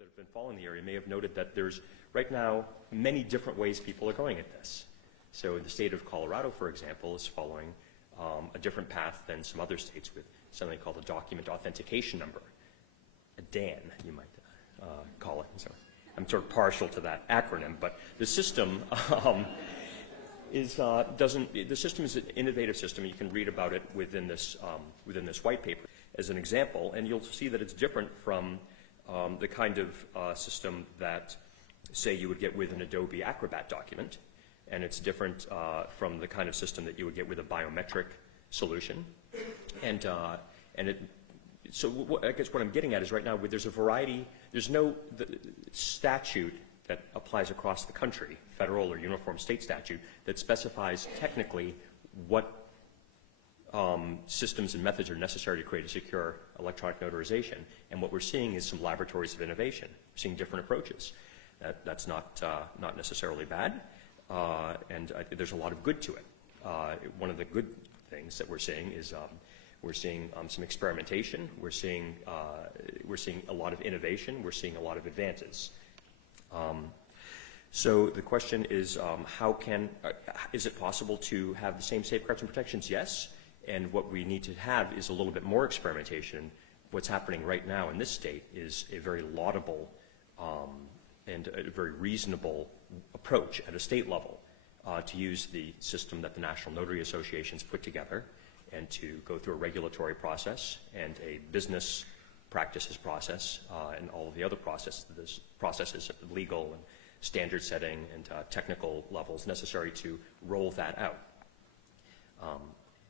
that have been following the area may have noted that there's right now many different ways people are going at this. So the state of Colorado, for example, is following a different path than some other states with something called a document authentication number, a DAN, you might call it. So I'm sort of partial to that acronym, but the system the system is an innovative system. You can read about it within this white paper as an example, and you'll see that it's different from the kind of system that, say, you would get with an Adobe Acrobat document, and it's different from the kind of system that you would get with a biometric solution. And so I guess what I'm getting at is right now there's a variety. There's no statute that applies across the country, federal or uniform state statute, that specifies technically what systems and methods are necessary to create a secure electronic notarization. And what we're seeing is some laboratories of innovation. We're seeing different approaches. That's not necessarily bad, and there's a lot of good to it. One of the good things that we're seeing is we're seeing some experimentation. We're seeing a lot of innovation. We're seeing a lot of advances. So the question is, is it possible to have the same safeguards and protections? Yes. And what we need to have is a little bit more experimentation. What's happening right now in this state is a very laudable and a very reasonable approach at a state level to use the system that the National Notary Association's put together and to go through a regulatory process and a business practices process and all of the other processes of legal and standard setting and technical levels necessary to roll that out.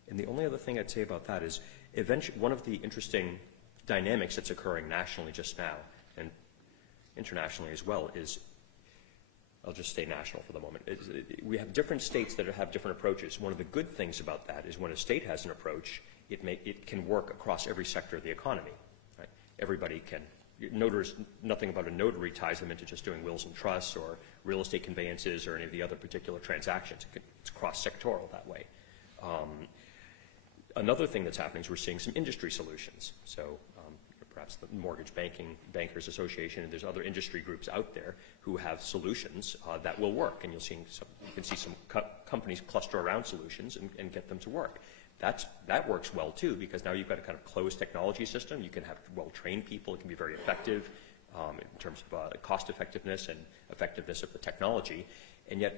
And the only other thing I'd say about that is one of the interesting dynamics that's occurring nationally just now and internationally as well is, I'll just stay national for the moment, we have different states that have different approaches. One of the good things about that is when a state has an approach, it can work across every sector of the economy. Right? Everybody can. Nothing about a notary ties them into just doing wills and trusts or real estate conveyances or any of the other particular transactions. It's cross-sectoral that way. Another thing that's happening is we're seeing some industry solutions. So perhaps the Mortgage Bankers Association, and there's other industry groups out there who have solutions that will work. And you can see some companies cluster around solutions and get them to work. That works well too, because now you've got a kind of closed technology system. You can have well-trained people. It can be very effective in terms of cost effectiveness and effectiveness of the technology. And yet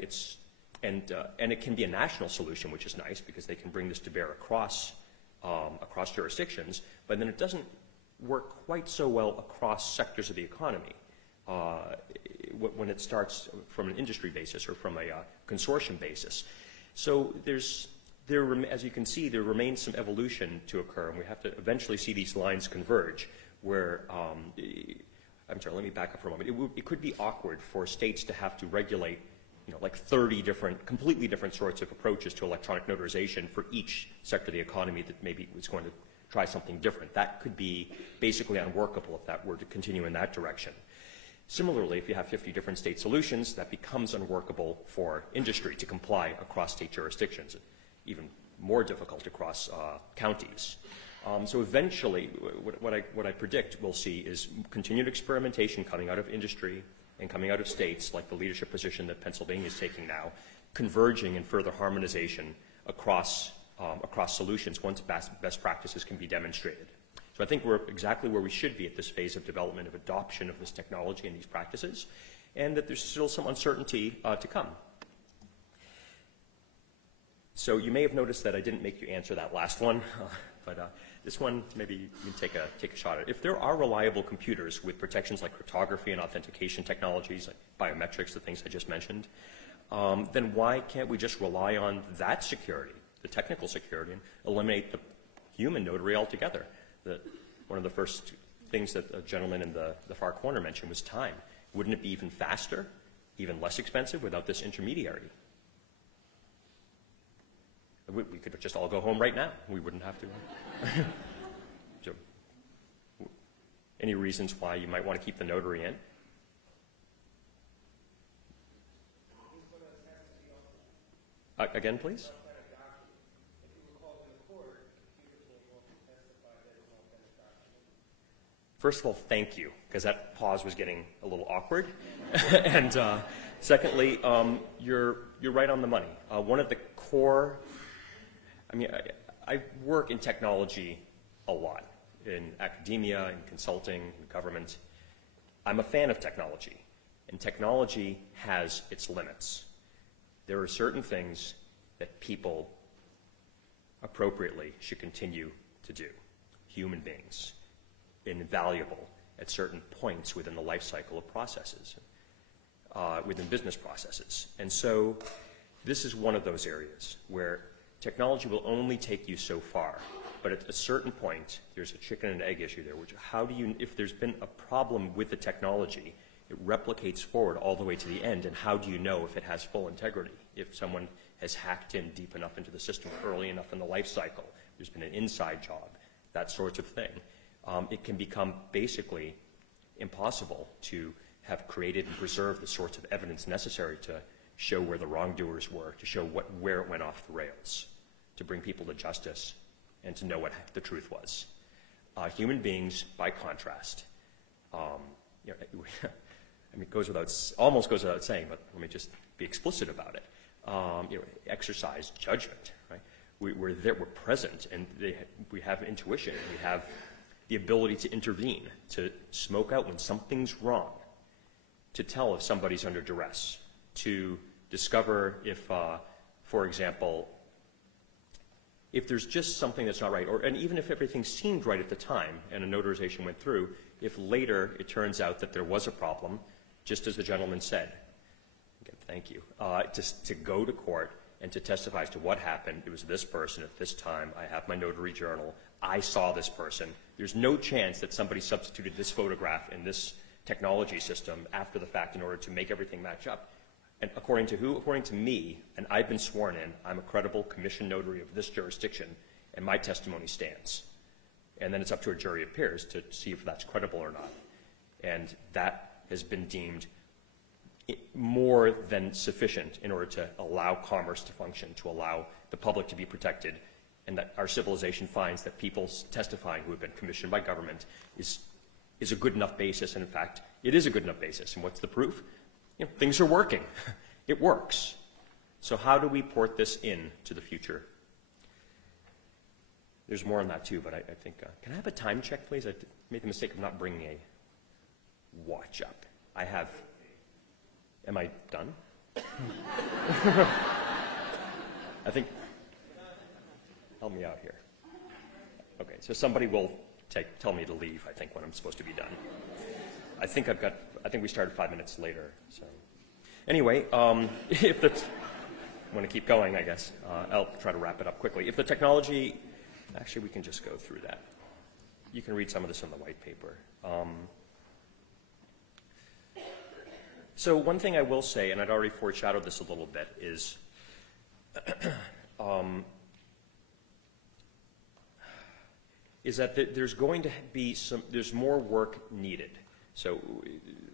and it can be a national solution, which is nice because they can bring this to bear across jurisdictions. But then it doesn't work quite so well across sectors of the economy when it starts from an industry basis or from a consortium basis. So as you can see, there remains some evolution to occur, and we have to eventually see these lines converge where, I'm sorry, let me back up for a moment. It could be awkward for states to have to regulate like 30 completely different sorts of approaches to electronic notarization for each sector of the economy that maybe was going to try something different. That could be basically unworkable if that were to continue in that direction. Similarly, if you have 50 different state solutions, that becomes unworkable for industry to comply across state jurisdictions, even more difficult across counties. So eventually, what I predict we'll see is continued experimentation coming out of industry and coming out of states, like the leadership position that Pennsylvania is taking now, converging in further harmonization across solutions once best practices can be demonstrated. So I think we're exactly where we should be at this phase of development of adoption of this technology and these practices, and that there's still some uncertainty to come. So you may have noticed that I didn't make you answer that last one, but this one maybe you can take a shot at. If there are reliable computers with protections like cryptography and authentication technologies, like biometrics, the things I just mentioned, then why can't we just rely on that security, the technical security, and eliminate the human notary altogether? One of the first things that a gentleman in the far corner mentioned was time. Wouldn't it be even faster, even less expensive without this intermediary? We could just all go home right now. We wouldn't have to. So, any reasons why you might want to keep the notary in? Again, please? First of all, thank you. because that pause was getting a little awkward. And secondly, you're right on the money. One of the core, I work in technology a lot, in academia, in consulting, in government. I'm a fan of technology, and technology has its limits. There are certain things that people appropriately should continue to do, human beings, invaluable at certain points within the life cycle of processes, within business processes. And so this is one of those areas where technology will only take you so far. But at a certain point, there's a chicken and egg issue there, which how do you, if there's been a problem with the technology, it replicates forward all the way to the end, and how do you know if it has full integrity? If someone has hacked in deep enough into the system early enough in the life cycle, there's been an inside job, that sort of thing. It can become basically impossible to have created and preserved the sorts of evidence necessary to show where the wrongdoers were, to show where it went off the rails, to bring people to justice, and to know what the truth was. Human beings, by contrast, it goes almost goes without saying, but let me just be explicit about it. Exercise judgment, right? We're there, we're present, and we have intuition, and we have the ability to intervene, to smoke out when something's wrong, to tell if somebody's under duress, to discover if, for example, if there's just something that's not right, and even if everything seemed right at the time and a notarization went through, if later it turns out that there was a problem, just as the gentleman said, again, thank you, to go to court and to testify as to what happened. It was this person at this time. I have my notary journal. I saw this person. There's no chance that somebody substituted this photograph in this technology system after the fact in order to make everything match up. And according to who? According to me, and I've been sworn in, I'm a credible commissioned notary of this jurisdiction, and my testimony stands. And then it's up to a jury of peers to see if that's credible or not. And that has been deemed more than sufficient in order to allow commerce to function, to allow the public to be protected, and that our civilization finds that people testifying who have been commissioned by government is a good enough basis, and in fact, it is a good enough basis. And what's the proof? Things are working. It works. So how do we port this in to the future? There's more on that too, but I think, can I have a time check, please? I made the mistake of not bringing a watch up. I have, am I done? I think, help me out here. Okay, so somebody will tell me to leave, I think, when I'm supposed to be done. I think we started 5 minutes later, so. Anyway, if the, I want to keep going, I guess. I'll try to wrap it up quickly. If the technology, actually we can just go through that. You can read some of this in the white paper. So one thing I will say, and I'd already foreshadowed this a little bit, is is that there's going to be there's more work needed. So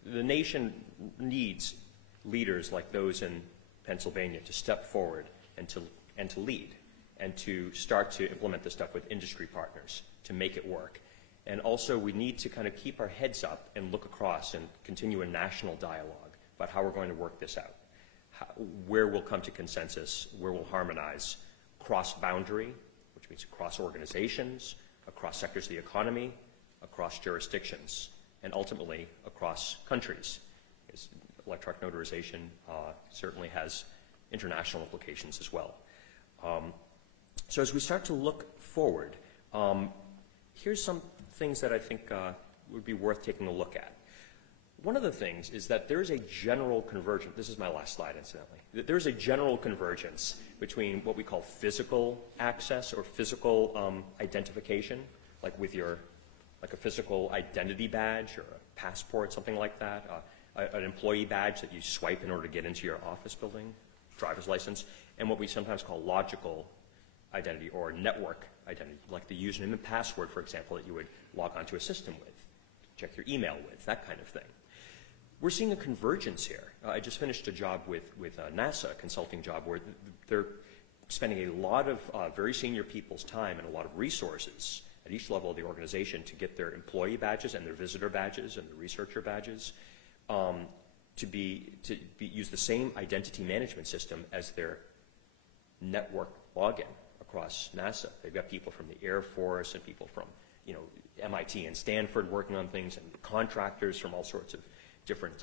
the nation needs leaders like those in Pennsylvania to step forward and to lead and to start to implement this stuff with industry partners to make it work. And also we need to kind of keep our heads up and look across and continue a national dialogue about how we're going to work this out, where we'll come to consensus, where we'll harmonize cross-boundary, which means across organizations, across sectors of the economy, across jurisdictions, and ultimately across countries. Electronic notarization certainly has international implications as well. So as we start to look forward, here's some things that I think would be worth taking a look at. One of the things is that there's a general convergence. This is my last slide, incidentally. There's a general convergence between what we call physical access or physical identification, like with like a physical identity badge or a passport, something like that, an employee badge that you swipe in order to get into your office building, driver's license, and what we sometimes call logical identity or network identity, like the username and password, for example, that you would log onto a system with, check your email with, that kind of thing. We're seeing a convergence here. I just finished a job with NASA, a consulting job, where they're spending a lot of very senior people's time and a lot of resources at each level of the organization to get their employee badges and their visitor badges and their researcher badges use the same identity management system as their network login across NASA. They've got people from the Air Force and people from MIT and Stanford working on things, and contractors from all sorts of different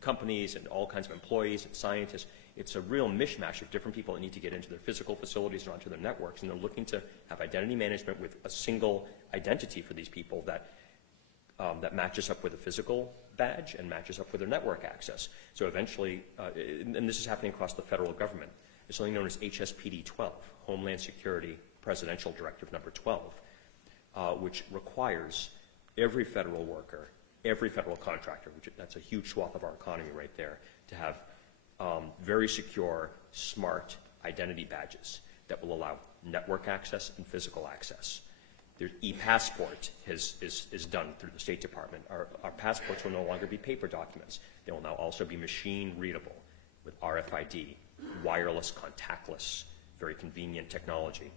companies and all kinds of employees and scientists. It's a real mishmash of different people that need to get into their physical facilities and onto their networks, and they're looking to have identity management with a single identity for these people that matches up with a physical badge and matches up with their network access. So eventually, and this is happening across the federal government, there's something known as HSPD 12, Homeland Security Presidential Directive number 12, which requires every federal worker, every federal contractor, that's a huge swath of our economy right there, to have very secure, smart identity badges that will allow network access and physical access. Their e-passport is done through the State Department. Our passports will no longer be paper documents. They will now also be machine readable with RFID, wireless, contactless, very convenient technology.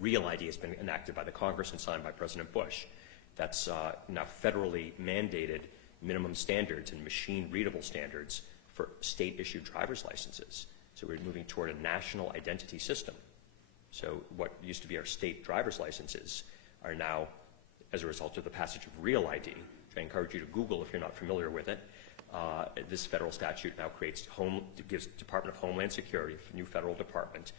Real ID has been enacted by the Congress and signed by President Bush. That's now federally mandated minimum standards and machine readable standards for state-issued driver's licenses. So we're moving toward a national identity system. So what used to be our state driver's licenses are now, as a result of the passage of Real ID, which I encourage you to Google if you're not familiar with it, this federal statute now gives Department of Homeland Security, a new federal department,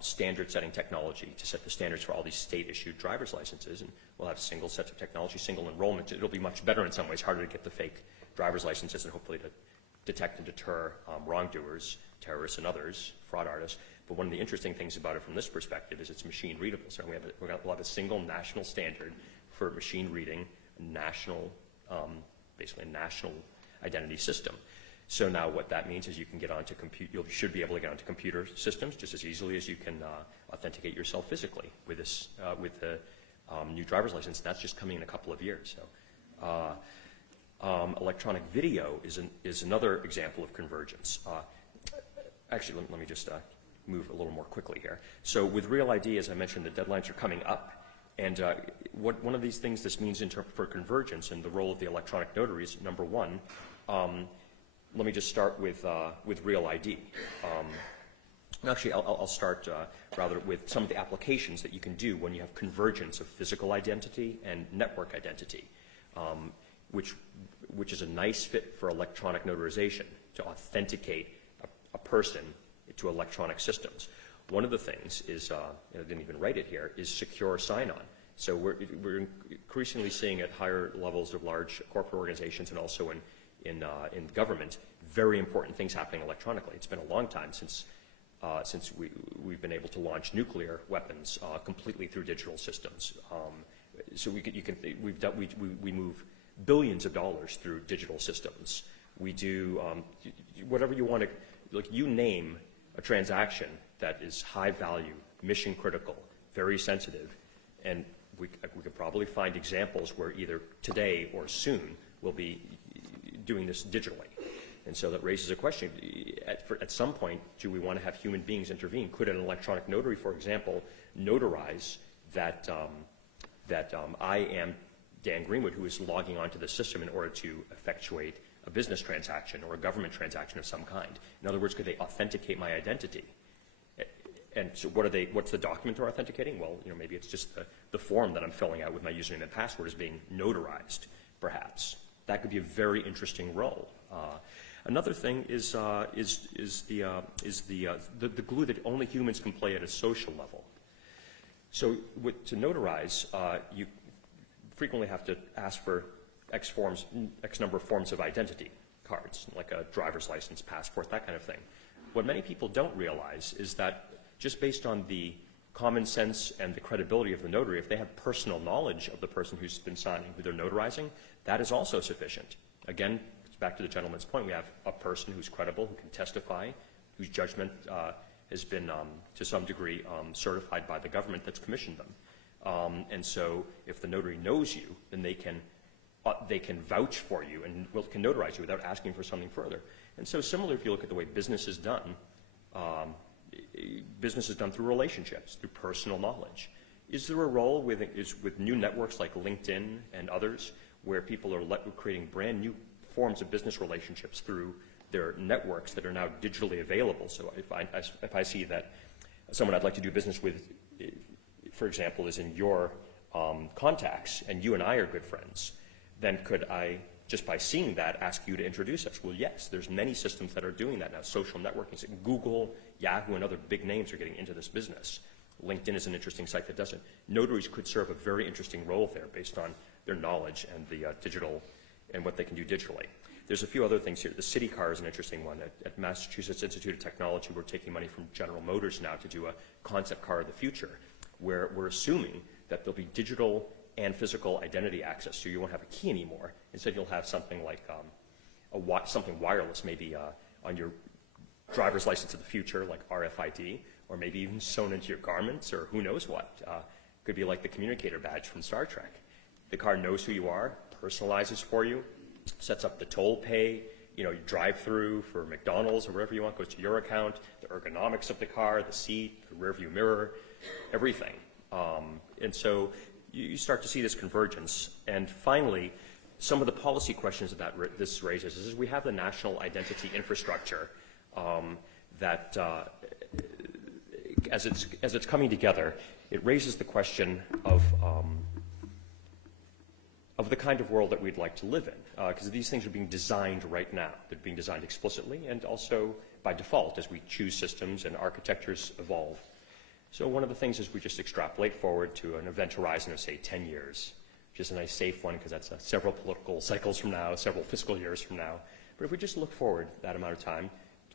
standard-setting technology to set the standards for all these state-issued driver's licenses, and we'll have single sets of technology, single enrollment. It'll be much better in some ways, harder to get the fake driver's licenses, and hopefully to detect and deter wrongdoers, terrorists and others, fraud artists. But one of the interesting things about it from this perspective is it's machine readable. So we'll have a single national standard for machine reading, basically a national identity system. So now what that means is you can get onto you should be able to get onto computer systems just as easily as you can authenticate yourself physically with this with the new driver's license. That's just coming in a couple of years. So electronic video is another example of convergence. Actually, let me just move a little more quickly here. So with Real ID, as I mentioned, the deadlines are coming up. And one of these things this means for convergence and the role of the electronic notaries, number one, let me just start with Real ID. Actually, I'll start rather with some of the applications that you can do when you have convergence of physical identity and network identity, which is a nice fit for electronic notarization to authenticate a person to electronic systems. One of the things is, I didn't even write it here, is secure sign-on. So we're increasingly seeing at higher levels of large corporate organizations and also in government, very important things happening electronically. It's been a long time since we've been able to launch nuclear weapons completely through digital systems. So we move billions of dollars through digital systems. We do whatever you want to, like you name a transaction that is high value, mission critical, very sensitive, and we could probably find examples where either today or soon we'll be doing this digitally. And so that raises a question. At some point, do we want to have human beings intervene? Could an electronic notary, for example, notarize that, I am Dan Greenwood, who is logging onto the system in order to effectuate a business transaction or a government transaction of some kind? In other words, could they authenticate my identity? And so what's the document they're authenticating? Well, maybe it's just the form that I'm filling out with my username and password is being notarized, perhaps. That could be a very interesting role. Another thing is the glue that only humans can play at a social level. So to notarize, you frequently have to ask for X number of forms of identity cards, like a driver's license, passport, that kind of thing. What many people don't realize is that just based on the common sense and the credibility of the notary, if they have personal knowledge of the person who's been signing, who they're notarizing, that is also sufficient. Again, it's back to the gentleman's point. We have a person who's credible, who can testify, whose judgment has been, to some degree, certified by the government that's commissioned them. And so if the notary knows you, then they can vouch for you and can notarize you without asking for something further. And so similarly, if you look at the way business is done through relationships, through personal knowledge. Is there a role with new networks like LinkedIn and others where people are creating brand new forms of business relationships through their networks that are now digitally available? So if I see that someone I'd like to do business with, for example, is in your contacts and you and I are good friends, then could I, just by seeing that, ask you to introduce us? Well, yes, there's many systems that are doing that now. Social networking, Google, Yahoo, and other big names are getting into this business. LinkedIn is an interesting site that does it. Notaries could serve a very interesting role there based on their knowledge and the digital and what they can do digitally. There's a few other things here. The city car is an interesting one. At Massachusetts Institute of Technology, we're taking money from General Motors now to do a concept car of the future, where we're assuming that there'll be digital and physical identity access, so you won't have a key anymore. Instead, you'll have something like something wireless, maybe on your driver's license of the future, like RFID, or maybe even sewn into your garments, or who knows what. Could be like the communicator badge from Star Trek. The car knows who you are, personalizes for you, sets up the toll pay, you drive through for McDonald's or wherever you want, goes to your account, the ergonomics of the car, the seat, the rear view mirror, everything. And so you start to see this convergence. And finally, some of the policy questions that this raises is we have the national identity infrastructure that as it's coming together, it raises the question of the kind of world that we'd like to live in, because these things are being designed right now. They're being designed explicitly and also by default as we choose systems and architectures evolve. So one of the things is we just extrapolate forward to an event horizon of, say, 10 years, which is a nice safe one because that's several political cycles from now, several fiscal years from now. But if we just look forward that amount of time,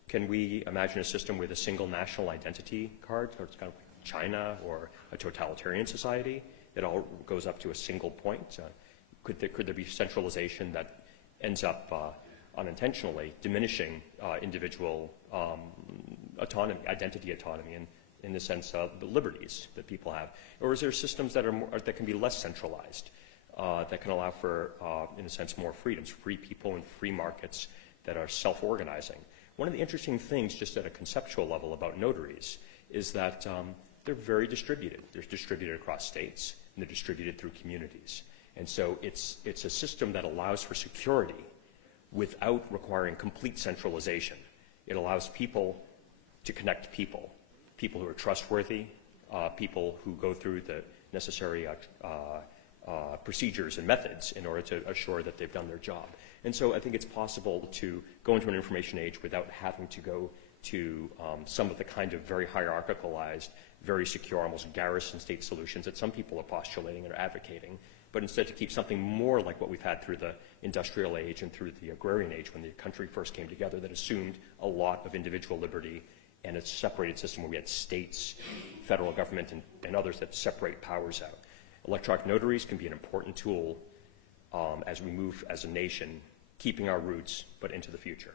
can we imagine a system with a single national identity card, so it's kind of like China or a totalitarian society that all goes up to a single point? Could there be centralization that ends up unintentionally diminishing individual autonomy, identity autonomy, and in the sense of the liberties that people have? Or is there systems that can be less centralized, that can allow for, in a sense, more freedoms, free people and free markets that are self-organizing? One of the interesting things, just at a conceptual level, about notaries is that they're very distributed. They're distributed across states, and they're distributed through communities. And so it's a system that allows for security without requiring complete centralization. It allows people to connect people who are trustworthy, people who go through the necessary procedures and methods in order to assure that they've done their job. And so I think it's possible to go into an information age without having to go to some of the kind of very hierarchicalized, very secure, almost garrison state solutions that some people are postulating and are advocating, but instead to keep something more like what we've had through the industrial age and through the agrarian age when the country first came together, that assumed a lot of individual liberty and a separated system where we had states, federal government, and others that separate powers out. Electronic notaries can be an important tool as we move as a nation, keeping our roots, but into the future.